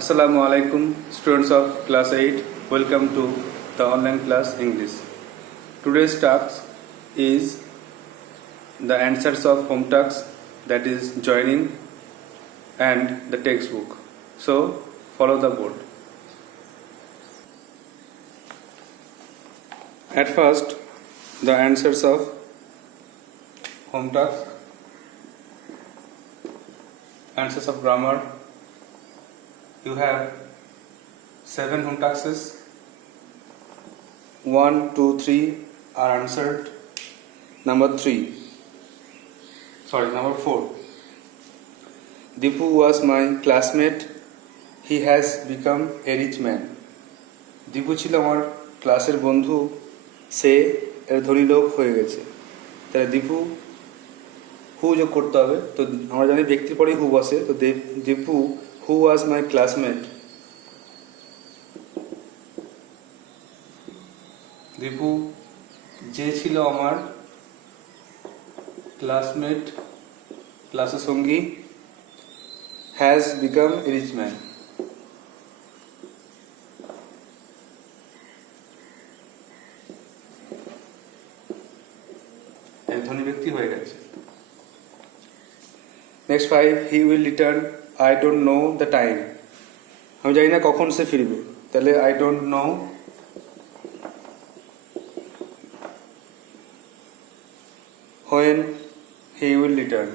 Assalamu alaikum, students of class 8. Welcome to the online class English. Today's task is the answers of home tasks, that is joining, and the textbook. So follow the board. At first, the answers of home task, answers of grammar. You have 7 home tasks. 1, 2, 3 are answered. Number 4. Dipu was my classmate. He has become a rich man. Dipu ছিল আমার ক্লাসের বন্ধু, সে এর ধনী লোক হয়ে গেছে। তাহলে দীপু হু যোগ করতে হবে। তো আমরা জানি ব্যক্তির পরেই হু বসে, তো Dipu who was my classmate. Dipu যে ছিল আমার ক্লাসমেট, ক্লাসের সঙ্গী, has become a rich man. এক ধনী ব্যক্তি হয়ে গেছে। নেক্সট 5, he will return. I don't know the time. আমি জানি না কখন সে ফিরবে। তাহলে I don't know when he will return.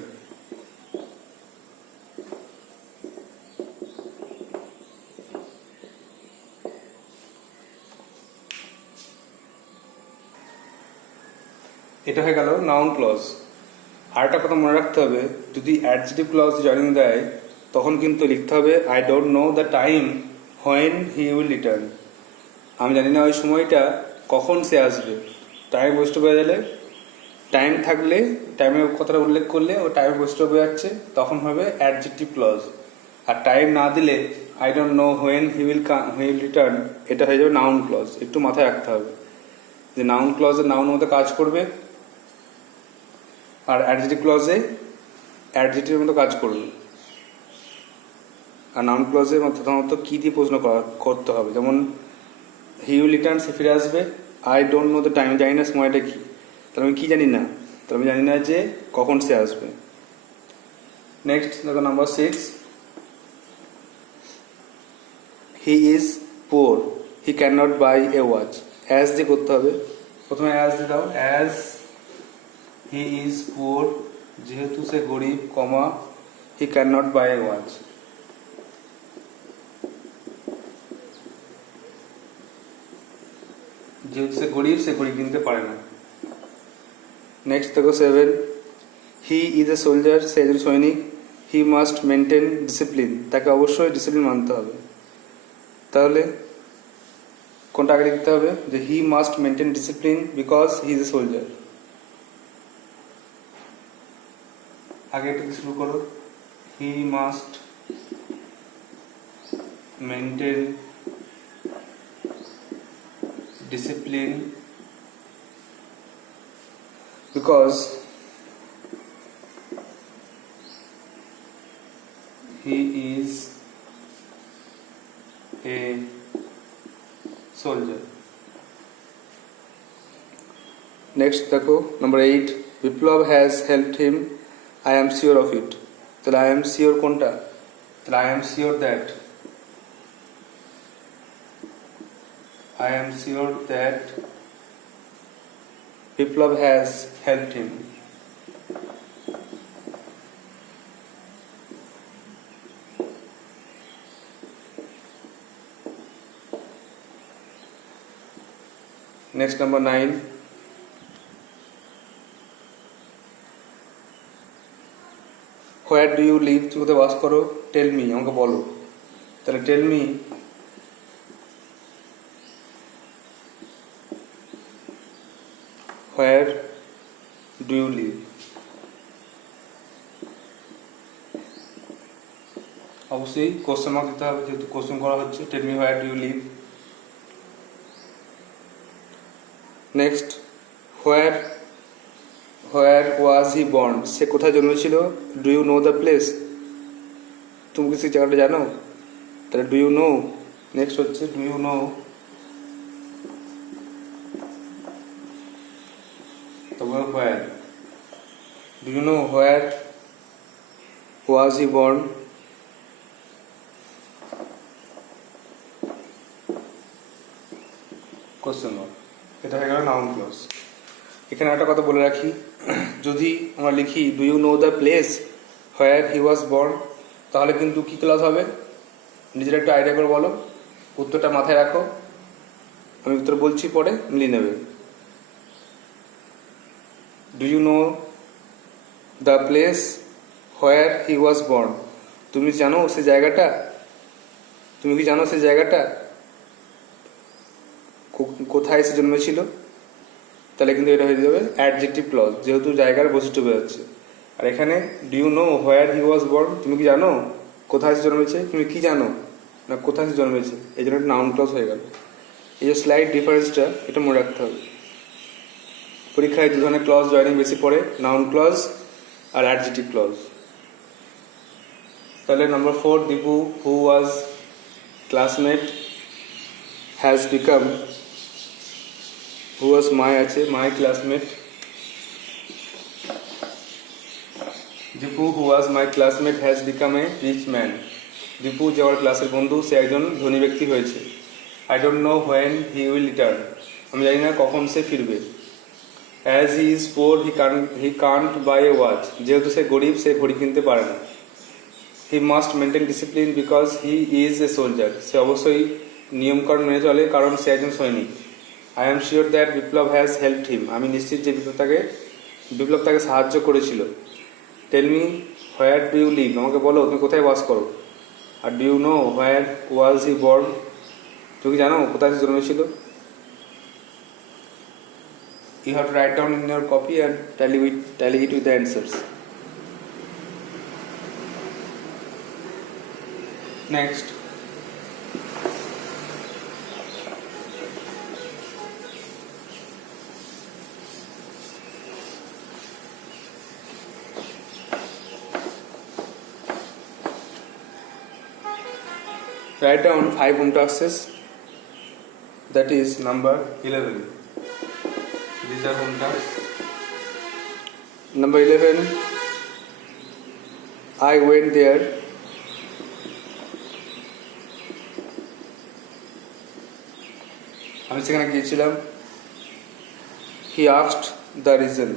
এটা হয়ে গেল নাউন ক্লজ। আর একটা কথা মনে রাখতে হবে, যদি অ্যাডজেক্টিভ ক্লজ জয়েনিং দেয় তখন কিন্তু লিখতে হবে I don't know the time when he will return. আমি জানি না ওই সময়টা কখন সে আসবে। টাইম বস্তু বোঝা গেলে, টাইম থাকলে টাইমের কথাটা উল্লেখ করলে ও টাইম বস্তু বোঝাচ্ছে, তখন হবে অ্যাডজেক্টিভ ক্লজ। আর টাইম না দিলে I don't know when he will return, এটা হয়ে যাবে নাউন ক্লজ। একটু মাথায় রাখতে হবে যে নাউন ক্লজে নাউন মতো কাজ করবে, আর অ্যাডজেক্টিভ ক্লজে অ্যাডজেক্টিভের মতো কাজ করবে। আর নাউন ক্লজে সাধারণত কী দিয়ে প্রশ্ন করতে হবে, যেমন হি উইল রিটার্ন, সে ফিরে আসবে। I don't know the time, জানি না সময়টা কী, তাহলে আমি কী জানি না, তাহলে আমি জানি না যে কখন সে আসবে। নেক্সট দেখো number 6, he is poor, he can not buy a watch. As দিয়ে করতে হবে, প্রথমে অ্যাজ দিয়ে দাও। অ্যাজ হি ইজ পোর, যেহেতু সে গরিব, comma he can not buy a watch. যেহেতু সে গরিব, সে ঘড়ি কিনতে পারে না। নেক্সট দেখো 7, হি ইজ এ সোলজার, সে একজন সৈনিক। হি মাস্ট মেনটেন ডিসিপ্লিন, তাকে অবশ্যই ডিসিপ্লিন মানতে হবে। তাহলে কোনটা আগে লিখতে হবে, যে হি must maintain discipline because he is a soldier. আগে একটু শুরু করো, হি must maintain discipline because he is a soldier. Next দেখো number 8, বিপ্লব has helped him, I am sure of it. তাহলে I am sure কোনটা, তাহলে I am sure that, I am sure that Biplab has helped him. Next number 9, where do you live? তুমি কোথায় বাস করো? Tell me, আমাকে বলো। তাহলে tell me where do you live? অবশ্যই কোশ্চেন মার্ক দিতে হবে, যেহেতু কোশ্চেন করা হচ্ছে। Tell me where do you live. Next, where was he born, সে কোথায় জন্মেছিল। Do you know the place, তুমি কি সেই জায়গাটা জানো। তাহলে ডু ইউ নো, নেক্সট হচ্ছে ডু ইউ নো, তারপর where, do you know where was he born, question mark. এটা হয়ে গেল নাউন ক্লজ। এখানে একটা কথা বলে রাখি, যদি আমরা লিখি do you know the place where he was born, তাহলে কিন্তু কী ক্লজ হবে নিজের একটা আইডিয়া করে বলো, উত্তরটা মাথায় রাখো, আমি উত্তর বলছি পরে মিলিয়ে নেবে। Do you know the place where he was born, তুমি জানো সে জায়গাটা, তুমি কি জানো সে জায়গাটা কোথায় সে জন্মেছিল, তাহলে কিন্তু এটা হয়ে যাবে অ্যাডজেক্টিভ ক্লজ, যেহেতু জায়গার বৈশিষ্ট্য বোঝাচ্ছে। আর এখানে do you know where he was born, তুমি কি জানো কোথায় সে জন্মেছে, তুমি কি জানো না কোথায় সে জন্মেছে, এই জন্য একটা নাউন ক্লজ হয়ে গেল। এই যে স্লাইড ডিফারেন্সটা এটা মনে রাখতে হবে। পরীক্ষায় দু ধরনের ক্লজ জয়নিং বেশি পড়ে, নাউন ক্লজ আর অ্যাডজেক্টিভ ক্লজ। তাহলে number 4, Dipu who was classmate has become, who was my আছে, my classmate, Dipu who was my classmate has become a rich man, Dipu যে আমার ক্লাসের বন্ধু সে একজন ধনী ব্যক্তি হয়েছে। I don't know when he will return, আমি জানি না কখন সে ফিরবে। As he is poor he can't buy a watch, যেহেতু সে গরিব সে ঘড়ি কিনতে পারে না। He must maintain discipline because he is a soldier, সে অবশ্যই নিয়মকানুন মেনে চলে কারণ সে একজন সৈনিক। I am sure that Biplab has helped him, আমি নিশ্চিত যে বিপ্লব তাকে সাহায্য করেছিল। Tell me where do you live, আমাকে বলো তুমি কোথায় বাস করো। আর do you know where was he born, তুমি কি জানো কোথায় সে জন্মেছিল। You have to write down in your copy and tally it with the answers. Next, write down 5 home tasks, that is number 11. These are home tasks. Number 11, I went there. আমি সেখানে গিয়েছিলাম। He asked the reason.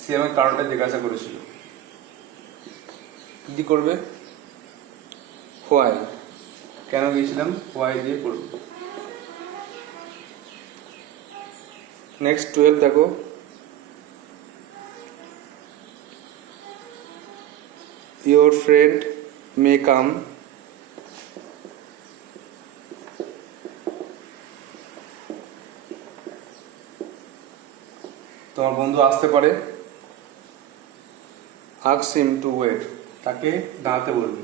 সে আমার কারণটা জিজ্ঞাসা করেছিল। কি করবে? হোয়াই, কেন গিয়েছিলাম হোয়াই দিয়ে করবে। নেক্সট 12 দেখো, your friend may come, তোমার বন্ধু আসতে পারে। ask him to wait, তাকে দাঁড়াতে বলবে।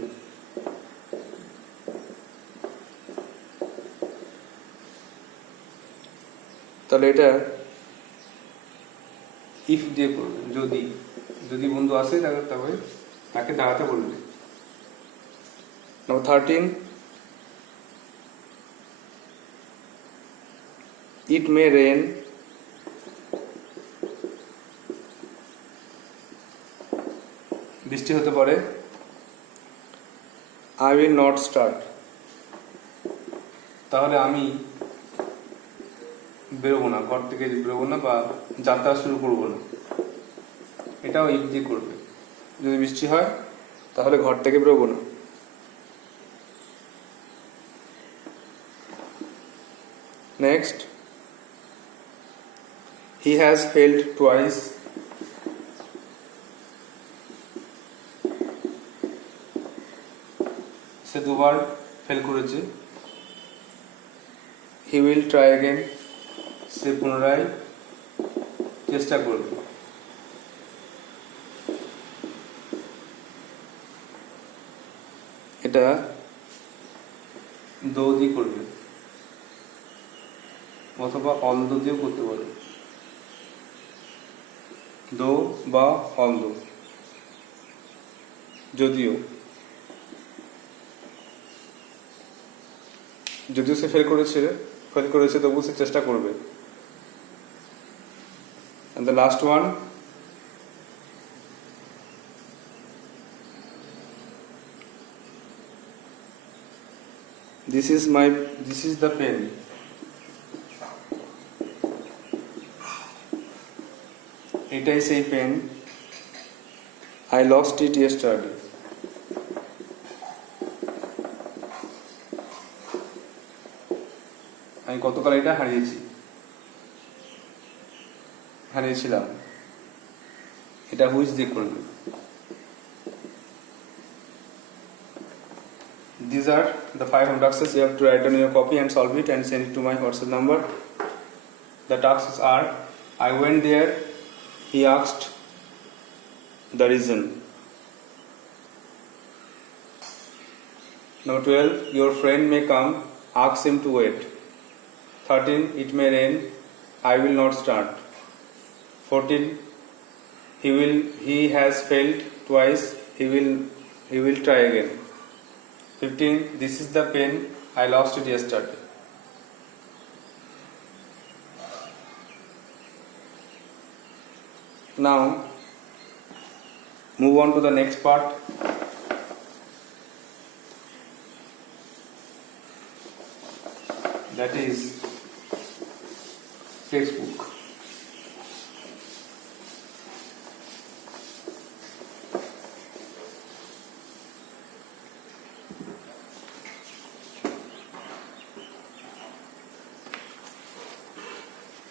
তাহলে এটা ইফ দিয়ে করবে, যদি বন্ধু আসে তাহলে তাকে দাঁড়াতে বলবে। নাম্বার 13, ইট মে রেন, বৃষ্টি হতে পারে। আই উইল নট স্টার্ট, তাহলে আমি বেরোবো না, ঘর থেকে বেরোবো না বা যাত্রা শুরু করবো না। এটাও ইফ দিয়ে করবে, যদি বৃষ্টি হয় তাহলে ঘর থেকে বেরোবো না। Next, he has failed twice, সে দুবার ফেল করেছে। হি উইল ট্রাই অ্যাগেন, সে পুনরায় চেষ্টা করবে। এটা দো দিয়ে করবে অথবা অল দো দিয়েও করতে পারবে, দো বা অলদো, যদিও যদিও সে ফেল করেছে তবু সে চেষ্টা করবে। and the last one, this is the pen, এটাই সেই pen, I lost it yesterday, আমি গতকাল এটা হারিয়েছিলাম। এটা হুইচ দিয়ে করবে। These are the 5 abductions. You have to write down your copy and solve it and send it to my WhatsApp number. The tasks are: I went there, he asked the reason. Number 12, your friend may come, ask him to wait. 13, it may rain, I will not start. 14, he has failed twice, he will try again. 15, this is the pen, I lost it yesterday. Now move on to the next part. That is textbook.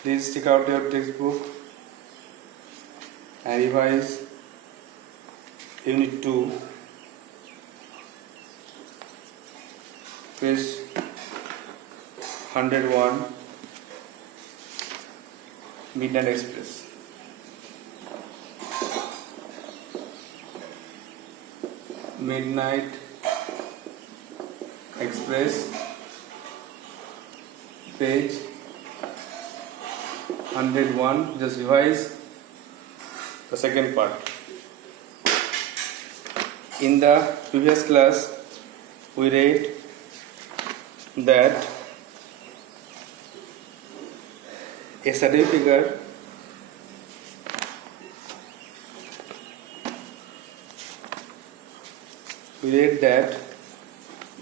Please take out your textbook and revise Unit 2, page 101, Midnight Express. Midnight Express, page 101. Just revise the second part. In the previous class, we read that a shadowy figure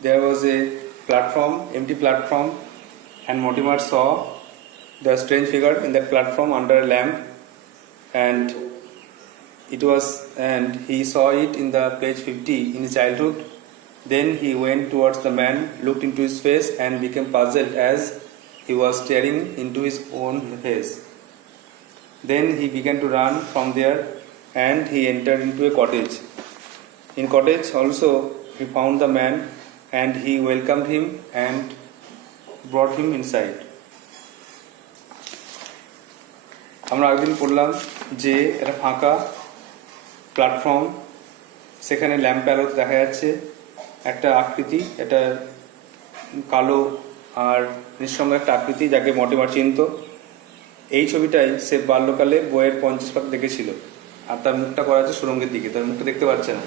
there was a platform, empty platform, and Mortimer saw the strange figure in that platform under a lamp, and he saw it in the page 50 in his childhood. Then he went towards the man, looked into his face, and became puzzled as he was staring into his own face. Then he began to run from there, and he entered into a cottage. In cottage also he found the man, and he welcomed him and brought him inside. আমরা একদিন পড়লাম যে এটা ফাঁকা প্ল্যাটফর্ম, সেখানে ল্যাম্প আলোতে দেখা যাচ্ছে একটা আকৃতি, এটা কালো আর নিঃসঙ্গ একটা আকৃতি যাকে মর্টিমার চিনত। এই ছবিটাই সে বাল্যকালে বইয়ের 50 পাতা দেখেছিল, আর তার মুখটা করা আছে সুরঙ্গের দিকে, তার মুখটা দেখতে পাচ্ছে না।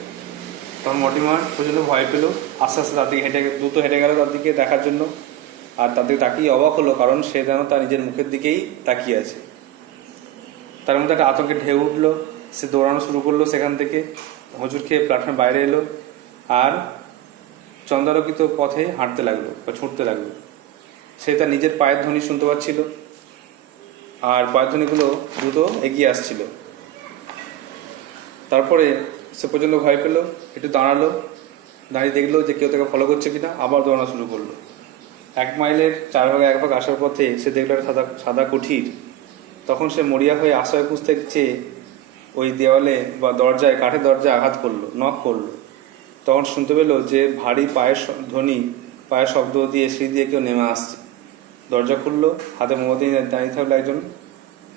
তখন মর্টিমার প্রচণ্ড ভয় পেল, আস্তে আস্তে তার দিকে দ্রুত হেঁটে গেল তার দিকে দেখার জন্য, আর তাদের তাকিয়ে অবাক হলো, কারণ সে যেন তার নিজের মুখের দিকেই তাকিয়ে আছে। তার মধ্যে একটা আতঙ্কের ঢেউ উঠলো, সে দৌড়ানো শুরু করলো, সেখান থেকে হোঁচট খেয়ে প্ল্যাটফর্মে বাইরে এলো আর চন্দ্রালোকিত পথে হাঁটতে লাগলো বা ছুটতে লাগলো। সে তার নিজের পায়ের ধ্বনি শুনতে পাচ্ছিল, আর পায়ের ধ্বনিগুলো দ্রুত এগিয়ে আসছিল। তারপরে সে প্রচণ্ড ভয় পেল, একটু দাঁড়ালো, দাঁড়িয়ে দেখলো যে কেউ তাকে ফলো করছে কিনা, আবার দৌড়ানো শুরু করলো। 1 মাইলের 4 ভাগে 1 ভাগ আসার পথে সে দেখলো একটা সাদা কুঠির। তখন সে মরিয়া হয়ে আশ্রয় খুঁজতে চেয়ে ওই দেওয়ালে বা দরজায়, কাঠের দরজায় আঘাত করলো, নক করলো। তখন শুনতে পেল যে ভারী পায়ের ধ্বনি, পায়ের শব্দ দিয়ে সিঁড়ি দিয়ে কেউ নেমে আসছে। দরজা খুললো, হাতে মোমবাতি দাঁড়িয়ে থাকলো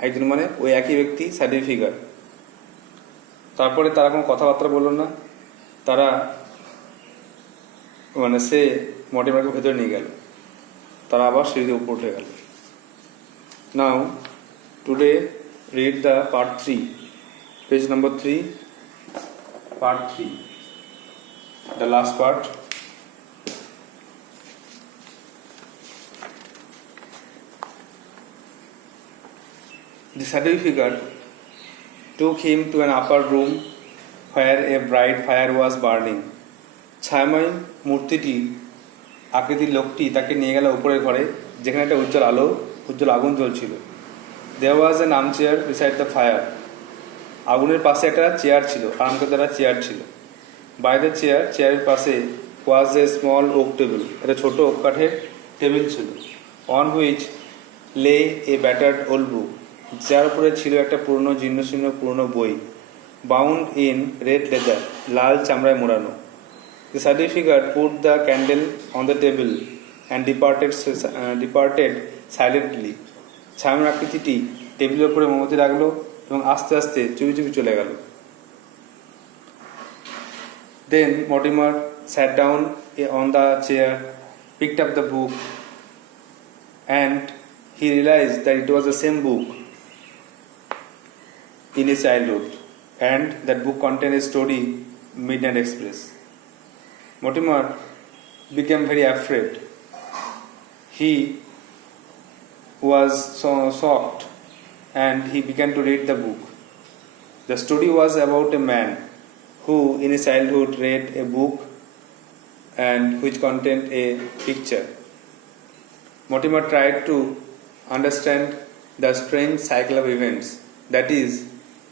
একজন মানে ওই একই ব্যক্তি, শাডো ফিগার। তারপরে তারা কোনো কথাবার্তা বললো না, তারা মানে সে মর্টিমারকে ভেতরে নিয়ে গেল, তারা আবার সিঁড়ি দিয়ে উপর উঠে গেল। নাও today read the part 3. Page number 3, part 3, the last part. The shadowy figure took him to an upper room where a bright fire was burning. ছায়াময় মূর্তিটি আকৃতির লোকটি তাকে নিয়ে গেল উপরের ঘরে, যেখানে একটা উজ্জ্বল আগুন জ্বলছিল। There was an armchair beside the fire. আগুনের পাশে একটা চেয়ার ছিল, আরামকেদারা চেয়ার ছিল। By the chair, চেয়ারের পাশে was a small oak table. একটা ছোট ওক কাঠের টেবিল ছিল। On which lay a battered old book. যার উপরে ছিল একটা পুরনো জীর্ণশীর্ণ পুরনো বই, বাউন্ড ইন রেড লেদার, লাল চামড়ায় মোড়ানো। The shadowy figure put the candle on the table and departed silently. ছায়াময় আকৃতিটি টেবিলের উপরে মোমবাতি রাখলো এবং আস্তে আস্তে চুপি চুপি চলে গেল। Then Mortimer sat down on the chair, picked up the book, and he realized that it was the same book in his childhood, and that book contained a story, Midnight Express. Mortimer became very afraid. He was so shocked and he began to read the book. The story was about a man who in his childhood read a book and which contained a picture. Mortimer tried to understand the strange cycle of events. That is,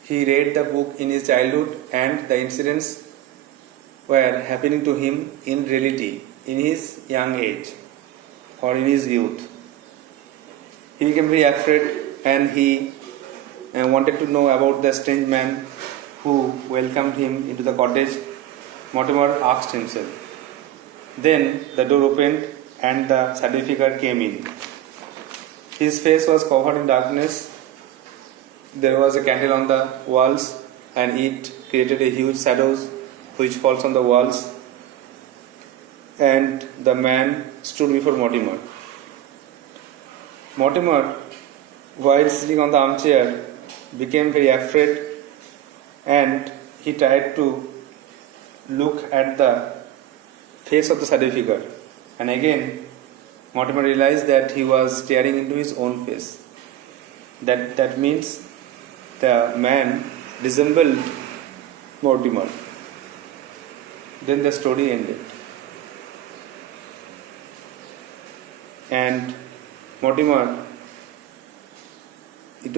he read the book in his childhood and the incidents were happening to him in reality, in his young age or in his youth. He became very afraid and he wanted to know about the strange man who welcomed him into the cottage. Mortimer asked himself. Then the door opened and the shadowy figure came in. His face was covered in darkness. There was a candle on the walls and it created a huge shadows which falls on the walls, and the man stood before Mortimer. Mortimer, while sitting on the armchair, became very afraid and he tried to look at the face of the shadowy figure, and again Mortimer realized that he was staring into his own face. That means the man resembled Mortimer. Then the story ended. And Mortimer, it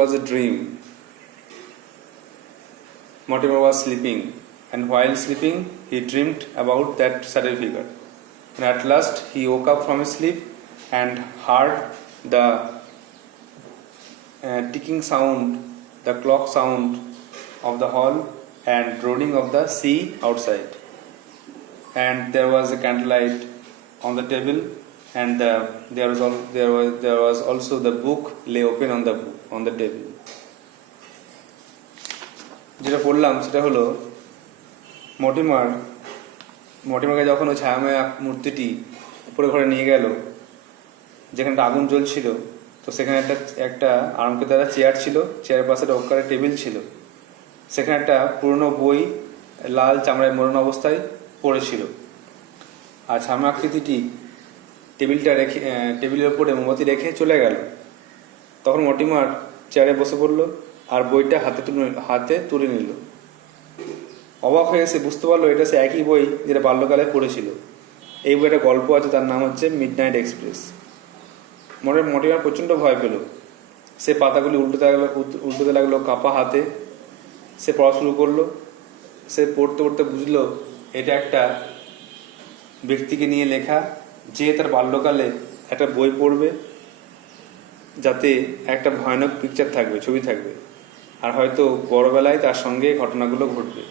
was a dream. Mortimer was sleeping, and while sleeping, he dreamed about that shadowy figure. And at last, he woke up from his sleep and heard the ticking sound, the clock sound of the hall, and roaring of the sea outside. And there was a candlelight on the table, and there was also the book lay open on the table. যেটা পড়লাম সেটা হলো মর্টিমারকে যখন ওই ছায়াময় মূর্তিটি উপরে ঘরে নিয়ে গেল, যেখানে আগুন জ্বলছিল, তো সেখানে একটা আরামকেদারা চেয়ার ছিল, চেয়ারের পাশে একটা ওকারের টেবিল ছিল, সেখানে একটা পুরনো বই লাল চামড়ায় মোড়ানো অবস্থায় পড়েছিল। আর ছায়াময় আকৃতিটি টেবিলের উপরে মোমবাতি রেখে চলে গেল। তখন মর্টিমার চেয়ারে বসে পড়ল আর বইটা হাতে তুলে নিল। অবাক হয়ে সে বুঝতে পারলো এটা সে একই বই যেটা বাল্যকালে পড়েছিল। এই বইটা গল্প আছে, তার নাম হচ্ছে মিডনাইট এক্সপ্রেস। মর্টিমার প্রচণ্ড ভয় পেল। সে পাতাগুলি উল্টোতে লাগলো কাঁপা হাতে। সে পড়া শুরু করলো। সে পড়তে পড়তে বুঝলো এটা একটা ব্যক্তিকে নিয়ে লেখা, যে তার বাল্যকালে একটা বই পড়বে যাতে একটা ভয়ানক পিকচার থাকবে, ছবি থাকবে, আর হয়তো বড়বেলায় তার সঙ্গে ঘটনাগুলো ঘটবে।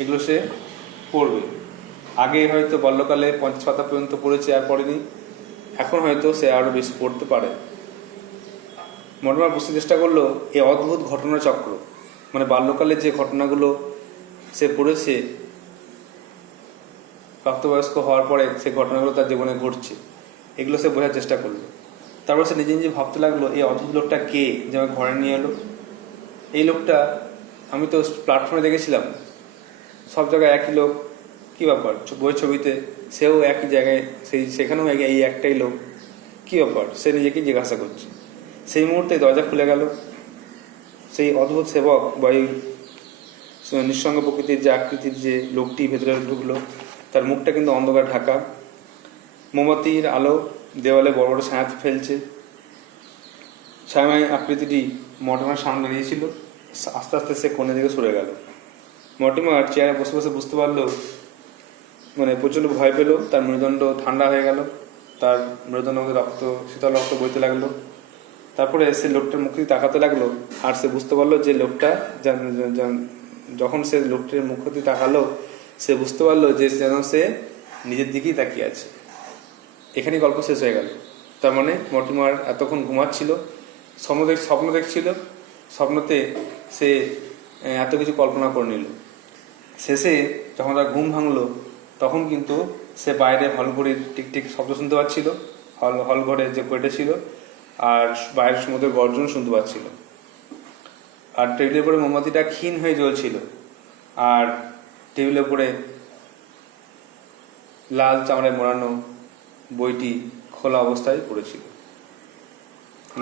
এগুলো সে পড়বে। আগে হয়তো বাল্যকালে 50 পাতা পর্যন্ত পড়েছে আর পড়েনি, এখন হয়তো সে আরও বেশি পড়তে পারে। মর্টিমার বুঝতে চেষ্টা করলো এই অদ্ভুত ঘটনা চক্র, মানে বাল্যকালে যে ঘটনাগুলো সে পড়েছে, প্রাপ্তবয়স্ক হওয়ার পরে সে ঘটনাগুলো তার জীবনে ঘটছে, এগুলো সে বোঝার চেষ্টা করলো। তারপর সে নিজে নিজে ভাবতে লাগলো এই অদ্ভুত লোকটা কে যে আমার ঘরে নিয়ে এলো। এই লোকটা আমি তো প্ল্যাটফর্মে দেখেছিলাম সব জায়গায় একই লোক, কী ব্যাপার? বই ছবিতে সেও একই জায়গায়, সেখানেও এই একটাই লোক, কী ব্যাপার? সে নিজেকেই জিজ্ঞাসা করছে। সেই মুহূর্তে দরজা খুলে গেল, সেই অদ্ভুত সেবক বা এই নিঃসঙ্গ প্রকৃতির যে আকৃতির যে লোকটি ভেতরে ঢুকলো, তার মুখটা কিন্তু অন্ধকার ঢাকা, মোমবাতির আলো দেওয়ালে বড় বড় ছায়া ফেলছে। ছায়াময় আকৃতিটি মর্টিমার সামনে দাঁড়িয়েছিল। আস্তে আস্তে সে কোণে দিকে সরে গেল। মর্টিমার চেয়ারে বসে বসে বুঝতে পারলো, মানে প্রচণ্ড ভয় পেল, তার মেরুদণ্ড ঠান্ডা হয়ে গেল, তার মেরুদণ্ড মধ্যে শীতল রক্ত বইতে লাগলো। তারপরে সে লোকটার মুখ দিয়ে তাকাতে লাগলো, আর সে বুঝতে পারলো যে লোকটা, যখন সে লোকটির মুখ দিয়ে তাকালো, সে বুঝতে পারলো যে যেন সে নিজের দিকেই তাকিয়ে আছে। এখানেই গল্প শেষ হয়ে গেল। তার মানে মর্টিমার এতক্ষণ ঘুমাচ্ছিল, স্বপ্ন দেখছিল, স্বপ্নতে সে এত কিছু কল্পনা করে নিল। শেষে যখন তার ঘুম ভাঙলো, তখন কিন্তু সে বাইরে হলঘড়ির টিকটিক শব্দ শুনতে পাচ্ছিল, হলঘরে যে কেটেছিল, আর বাইরের সমুদ্রের গর্জন শুনতে পাচ্ছিল। আর টেবিলের উপরে মোমবাতিটা ক্ষীণ হয়ে জ্বলছিল, আর টেবিলের উপরে লাল চামড়ায় মোড়ানো বইটি খোলা অবস্থায় পড়েছিল।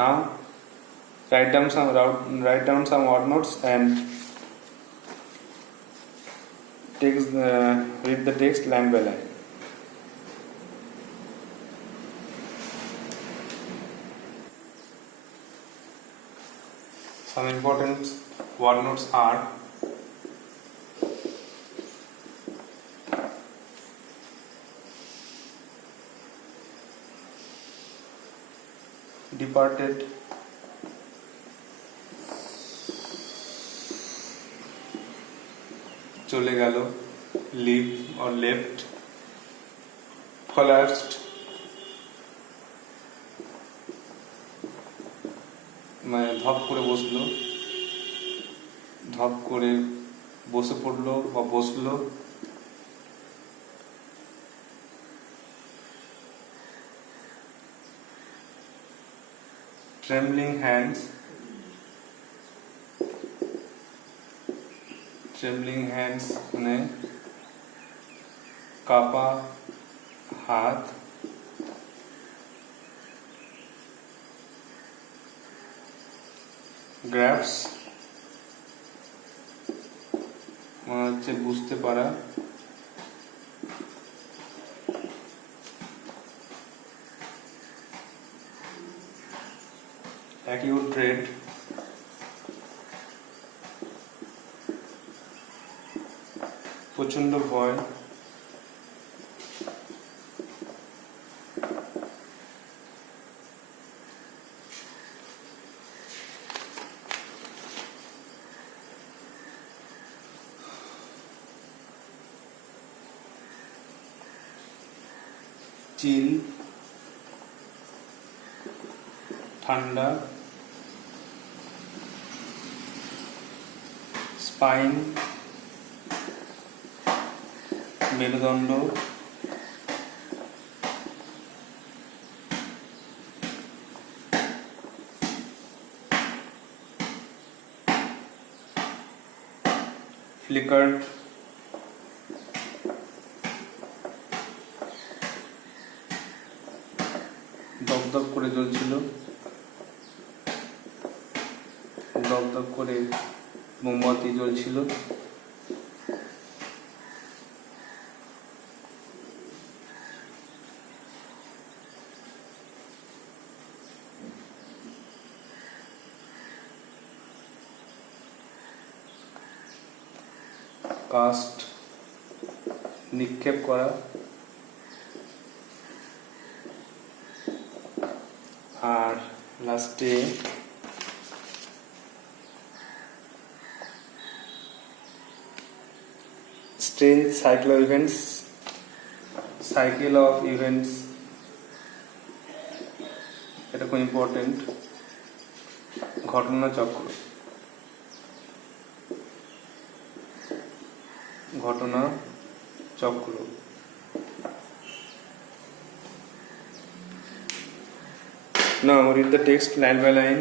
নাও write down some word notes and read the text line by line. Some important word notes are: departed, চলে গেল, লিভ or left, collapsed, মানে ধপ করে বসলো, ধপ করে বসে পড়লো বা বসলো, trembling hands, মানে কাঁপা হাত, গ্রাফস মানে হচ্ছে বুঝতে পারা, acute dread, প্রচন্ড ভয়, চিল, ঠান্ডা, স্পাইন, মেরুদণ্ড, flickered, দপদপ করে জ্বলছিল, দপদপ করে মোমবাতি জ্বলছিল, কাস্ট নিক্ষেপ করা, আর লাস্টে strange cycle of events, এটা খুব ইম্পর্টেন্ট, ঘটনা চক্র, Now read the text line by line.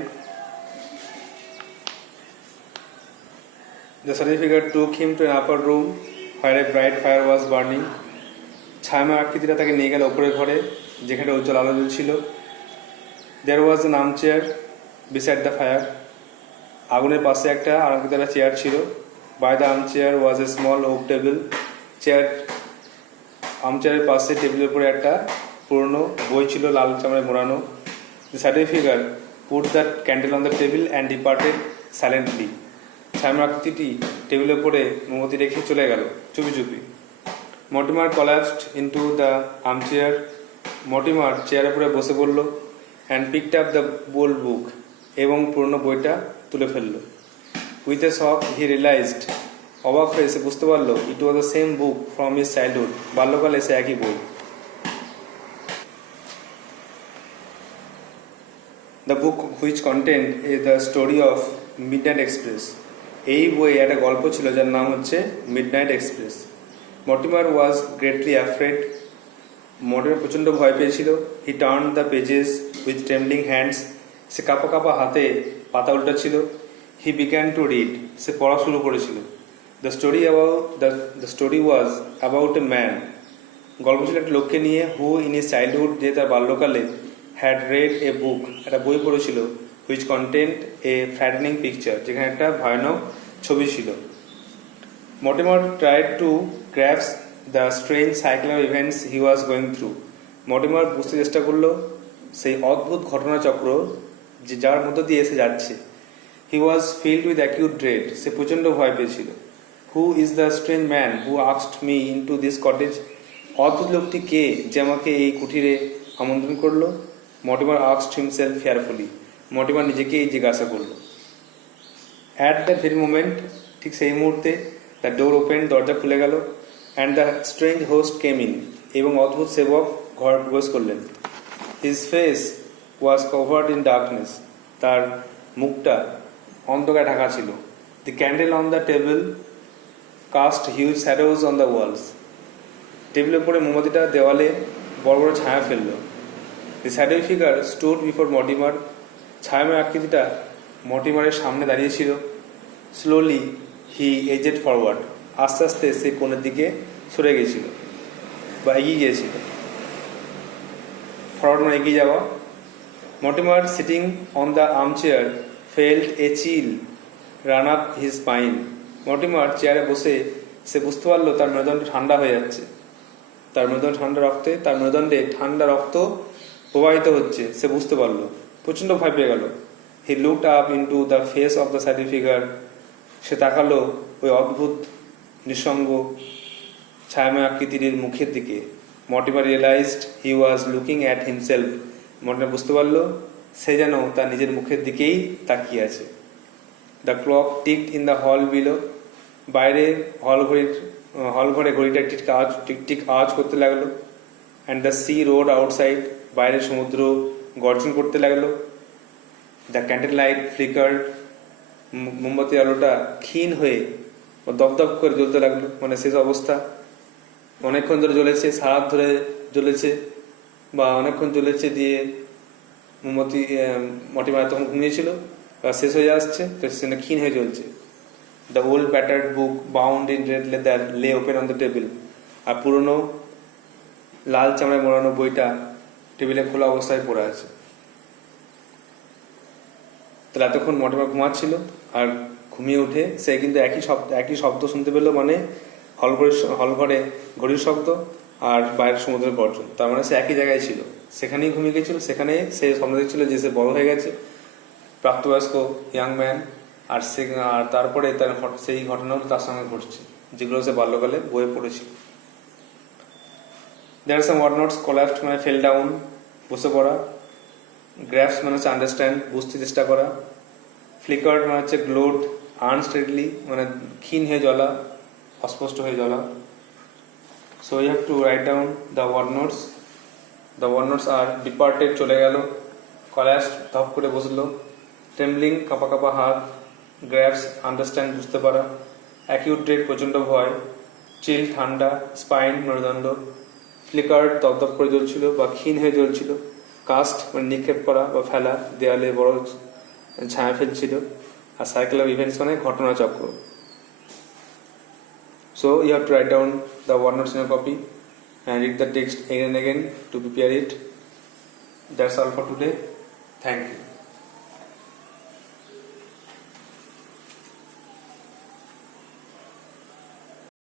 The shadowy figure took him to an upper room where a bright fire was burning. ছায়াময় আকৃতিটা তাকে নিয়ে গেল ওপরের ঘরে যেখানে উজ্জ্বল আলো জ্বলছিল. There was an armchair beside the fire. আগুনের পাশে একটা আরামদায়ক চেয়ার ছিল. By the armchair was a small oak table. আর্মচেয়ারের পাশে টেবিলের উপরে একটা পুরনো বই ছিল লাল চামড়ায় মোড়ানো. The shadowy figure put the candle on the table and departed silently. ছায়াময় আকৃতিটি টেবিলের উপরে মোমবাতি রেখে চলে গেল চুপি চুপি. Mortimer collapsed into the armchair. Mortimer চেয়ারের উপরে বসে পড়ল and picked up the old book এবং পুরনো বইটা তুলে ফেলল. With a shock he realized, অবাক হয়ে সে বুঝতে পারল, it was the same book from his childhood. বাল্যকালে সে একই বই. The book which contained is the story of Midnight Express. এই বইয়ে একটা গল্প ছিল যার নাম হচ্ছে midnight express. Mortimer was greatly afraid. Mortimer প্রচণ্ড ভয় পেয়েছিল. He turned the pages with trembling hands. সে কাঁপা কাঁপা হাতে পাতা উল্টাচ্ছিল. He began to read. সে পড়া শুরু করেছিল. The story was about a man. গল্প ছিল একটা লোককে নিয়ে who in his childhood, যে তার বাল্যকালে had read a book, একটা বই পড়েছিল, which contained a frightening picture, যেখানে একটা ভয়ানক ছবি ছিল. Mortimer tried to grasp the strange cycle of events he was going through. Mortimer বুঝতে চেষ্টা করলো সেই অদ্ভুত ঘটনাচক্র যে যার মধ্য দিয়ে এসে যাচ্ছে. He was filled with acute dread. সে প্রচণ্ড ভয় পেয়েছিল. Who is the strange man who asked me into this cottage? অদ্ভুত লোকটি কে যে আমাকে এই কুঠিরে আমন্ত্রণ করলো? Mortimer asked himself fearfully. Mortimer নিজেকেই জিজ্ঞাসা করলো. At that very moment, ঠিক সেই মুহূর্তে, the door opened, দরজা খুলে গেল, and the strange host came in. এবং অদ্ভুত সেবক ঘর প্রবেশ করলেন. His face was covered in darkness. তার মুখটা অন্ধকারে ঢাকা ছিল. The candle on the table cast huge shadows on the walls. টেবিলের উপরে মোমবাতিটা দেওয়ালে বড় বড় ছায়া ফেলল. The shadowy figure stood before Mortimer. ছায়াময় আকৃতিটা মর্টিমারের সামনে দাঁড়িয়েছিল. Slowly he edged forward. আস্তে আস্তে সে কোণের দিকে সরে গেছিল বা এগিয়ে গিয়েছিল. ফরওয়ার্ড মানে এগিয়ে যাওয়া. Mortimer sitting on the armchair felt a chill run up his spine. Mortimer চেয়ারে বসে সে বুঝতে পারলো তার মেরুদণ্ড ঠান্ডা হয়ে যাচ্ছে. তার মেরুদণ্ডে ঠান্ডা রক্ত প্রবাহিত হচ্ছে. সে বুঝতে পারলো. প্রচণ্ড ভয় পেয়ে গেল. He looked up into the face of the shadowy figure. সে তাকালো ওই অদ্ভুত নিঃসঙ্গ ছায়াময় আকৃতির মুখের দিকে. Mortimer realized he was looking at himself. Mortimer বুঝতে পারলো সে যেন তার নিজের মুখের দিকেই তাকিয়ে আছে. The clock ticked in the hall below. বাইরে হল ঘরে ঘড়িটা টিক আওয়াজ করতে লাগলো. And the sea roared outside. বাইরে সমুদ্র গর্জন করতে লাগলো. The candle light flickered. মোমবাতির আলোটা ক্ষীণ হয়ে দপদপ করে জ্বলতে লাগলো. মানে শেষ অবস্থা. অনেকক্ষণ ধরে জ্বলেছে, সারা ধরে জ্বলেছে বা অনেকক্ষণ জ্বলেছে দিয়ে মর্টিমার তখন ঘুমিয়েছিল শেষ হয়ে আসছে, তো সেটা ক্ষীণ হয়ে জ্বলছে. The old battered book bound in red leather lay open on the table. আর পুরনো লাল চামড়ায় মোড়ানো বইটা টেবিলে খোলা অবস্থায় পড়ে আছে. তাহলে এতক্ষণ মর্টিমার ঘুমাচ্ছিল আর ঘুমিয়ে উঠে সে কিন্তু একই শব্দ শুনতে পেল. মানে হলঘরে ঘড়ির শব্দ আর বাইরের সমুদ্রের গর্জন. তার মানে সে একই জায়গায় ছিল, সেখানেই ঘুমিয়ে গেছিল. সেখানে সে স্বপ্ন দেখছিল যে সে বড় হয়ে গেছে, প্রাপ্তবয়স্ক ইয়াং ম্যান. আর তারপরে তার সেই ঘটনাগুলো তার সঙ্গে ঘটছে যেগুলো সে বাল্যকালে বইয়ে পড়েছিল. There are some word notes. Collapsed মানে ফেল ডাউন, বসে পড়া. গ্রাফস মানে হচ্ছে আন্ডারস্ট্যান্ড, বুঝতে চেষ্টা করা. ফ্লিকার্ড মানে হচ্ছে গ্লোড, আনস্টেডলি মানে ক্ষীণ হয়ে জ্বলা, অস্পষ্ট হয়ে জ্বলা. So you have to write down the word notes. The word notes are departed, চলে গেল. Collapsed, ধপ করে বসলো. Trembling, কাঁপা কাঁপা হাত. Grasp, understand, বুঝতে পারা. Acute dread, প্রচণ্ড ভয়. Chill, ঠান্ডা. Spine, মেরুদণ্ড. Flickered, দপদপ করে জ্বলছিল বা ক্ষীণ হয়ে জ্বলছিল. Cast মানে নিক্ষেপ করা বা ফেলা, দেয়ালে বড় ছায়া ফেলছিল. আর সাইকেল অফ ইভেন্টস মানে ঘটনাচক্র. So you have to write down the one notes in your copy and read the text again and again to prepare it. That's all for today. Thank you.